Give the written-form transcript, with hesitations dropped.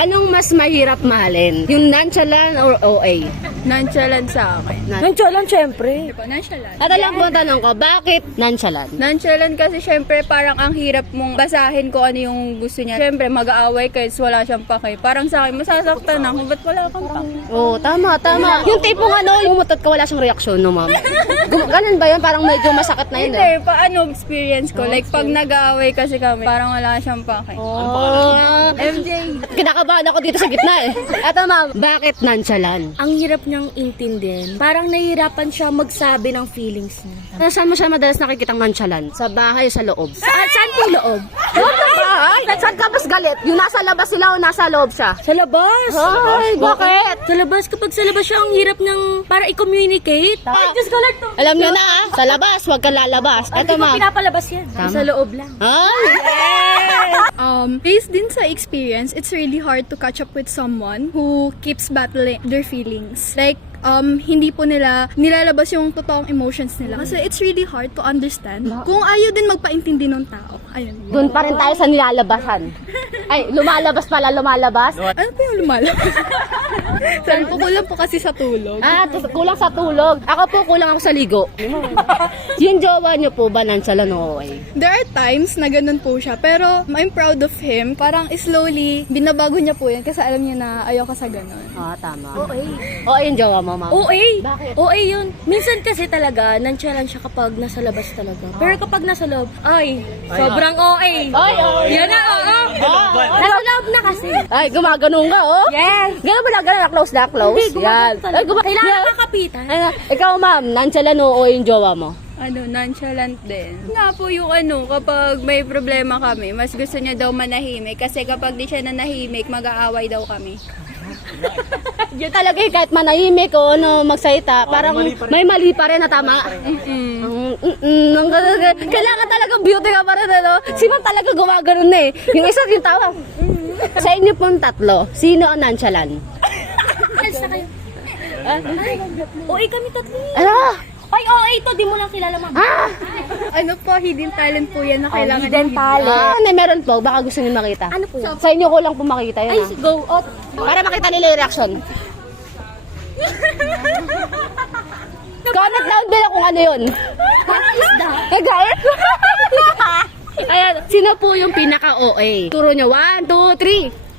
Anong mas mahirap mahalin? Yung nonchalant or OA? Nonchalant sa akin. Nonchalant, syempre. Nonchalant. At alam mo, tanong ko, bakit nonchalant? Nonchalant kasi syempre parang ang hirap mong basahin kung ano yung gusto niya. Syempre mag-aaway kahit wala siyang pake. Parang sa akin, masasaktan ako. Ba't wala kang pake? Oo, tama. Yung tipong umutot ka, wala siyang reaksyon, no, ma'am? Ganun ba yun? Parang medyo masakit na yun, Hindi, paano experience ko? Like pag nag-aaway kasi kami, parang wala siyang pake. Oh, MJ. kinakabahan ako dito sa gitna eh. Eto ma'am, bakit nonchalant? Ang hirap niyang intindihin. Parang nahihirapan siya magsabi ng feelings niya. Saan mo siya madalas nakikitang nonchalant? Sa bahay, sa loob? Saan po loob? Sa bahay? Saan ka mas galit? Yung nasa labas sila o nasa loob siya? Sa labas. Ay, bakit? Sa labas, kapag sa labas siya, ang hirap niyang para i-communicate. Ay, Diyos ko lang to. Alam niyo na sa labas, huwag ka lalabas. Eto Hindi ko ma'am. pinapalabas yan. Tama. Sa loob lang. Ay! Based din sa experience, it's really hard to catch up with someone who keeps battling their feelings. Like, hindi po nila nilalabas yung totoong emotions nila. Kasi it's really hard to understand kung ayaw din magpaintindi ng tao. Ayun. Doon pa rin tayo sa nilalabasan. Ay, lumalabas pala, lumalabas. Ano po yung lumalabas? Sabi ko, kulang po kasi sa tulog. Kulang sa tulog. Ako po, kulang ako sa ligo. Yung jowa niyo po ba nonchalant o OA? There are times na ganun po siya, pero I'm proud of him. Parang slowly, binabago niya po yan kasi alam niya na ayaw ka sa ganun. Tama. OA. O, yung jowa mo, ma'am. OA. Bakit? OA yun. Minsan kasi talaga, nonchalant siya kapag nasa labas talaga. Pero kapag nasa loob, ay, sobrang OA. Ay, Yan na, oo. Nasa loob na kasi. Ay, gumagano'n ka, oh. Yes. Gano'n ba na gano'n? Close na, close? Hindi, gumagano talaga. Kailangan Yan. kakapitan. Ay, ikaw, ma'am, nonchalant o OA yung jowa mo? Nonchalant din. Nga po yung kapag may problema kami, mas gusto niya daw manahimik. Kasi kapag di siya nanahimik, mag-aaway daw kami. Yun talaga eh, kahit manahimik o magsalita, parang may mali pa rin na tama. Kailangan talaga beauty ka pa rin, ano? Si ma'am talaga gumagano'n na eh. Yung isa yung tawa. Sa inyo pong tatlo, sino ang nonchalant? Alis na kayo. OA kami tatlo. Ano? Ay, OA to. Di mo lang kilala, ma'am. Ano po, hidden talent po yan na kailangan hidden talent. May meron po, baka gusto niyo makita. Ano po yan? Sa inyo ko lang po makita yun. Ay, go. Oh. Para makita nila yung reaction. Comment down below kung ano yun. Nagayat? Ayan, sino po yung pinaka-OA? Turo nyo, 1, 2, 3.